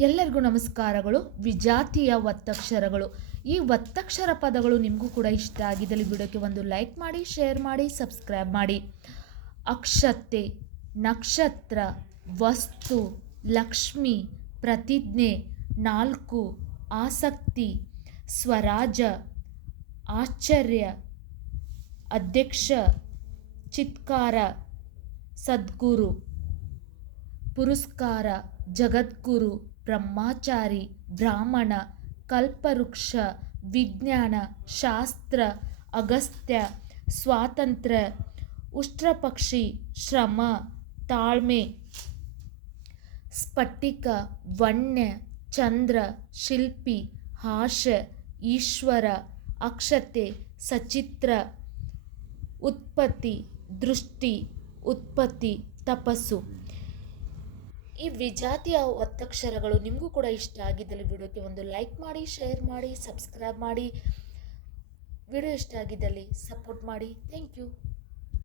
ಎಲ್ಲರಿಗೂ ನಮಸ್ಕಾರಗಳು. ವಿಜಾತಿಯ ಒತ್ತಕ್ಷರಗಳು ಈ ಒತ್ತಕ್ಷರ ಪದಗಳು ನಿಮಗೂ ಕೂಡ ಇಷ್ಟ ಆಗಿದ್ದಲ್ಲಿ ವಿಡಿಯೋಕ್ಕೆ ಒಂದು ಲೈಕ್ ಮಾಡಿ, ಶೇರ್ ಮಾಡಿ, ಸಬ್ಸ್ಕ್ರೈಬ್ ಮಾಡಿ. ಅಕ್ಷತೆ, ನಕ್ಷತ್ರ, ವಸ್ತು, ಲಕ್ಷ್ಮಿ, ಪ್ರತಿಜ್ಞೆ, ನಾಲ್ಕು, ಆಸಕ್ತಿ, ಸ್ವರಾಜ, ಆಶ್ಚರ್ಯ, ಅಧ್ಯಕ್ಷ, ಚಿತ್ಕಾರ, ಸದ್ಗುರು, ಪುರಸ್ಕಾರ, ಜಗದ್ಗುರು ಬ್ರಹ್ಮಚಾರಿ, ಬ್ರಾಹ್ಮಣ, ಕಲ್ಪವೃಕ್ಷ, ವಿಜ್ಞಾನ, ಶಾಸ್ತ್ರ, ಅಗಸ್ತ್ಯ, ಸ್ವಾತಂತ್ರ್ಯ, ಉಷ್ಟ್ರಪಕ್ಷಿ, ಶ್ರಮ, ತಾಳ್ಮೆ, ಸ್ಫಟಿಕ ವಣ್ಯ ಚಂದ್ರ, ಶಿಲ್ಪಿ ಹಾಶ ಈಶ್ವರ, ಅಕ್ಷತೆ, ಸಚಿತ್ರ, ಉತ್ಪತ್ತಿ, ದೃಷ್ಟಿ, ಉತ್ಪತ್ತಿ, ತಪಸ್ಸು. ಈ ವಿಜಾತಿಯ ಒತ್ತಕ್ಷರಗಳು ನಿಮಗೂ ಕೂಡ ಇಷ್ಟ ಆಗಿದ್ದಲ್ಲಿ ವಿಡಿಯೋಕ್ಕೆ ಒಂದು ಲೈಕ್ ಮಾಡಿ, ಶೇರ್ ಮಾಡಿ, ಸಬ್ಸ್ಕ್ರೈಬ್ ಮಾಡಿ. ವಿಡಿಯೋ ಇಷ್ಟ ಆಗಿದ್ದಲ್ಲಿ ಸಪೋರ್ಟ್ ಮಾಡಿ. Thank you.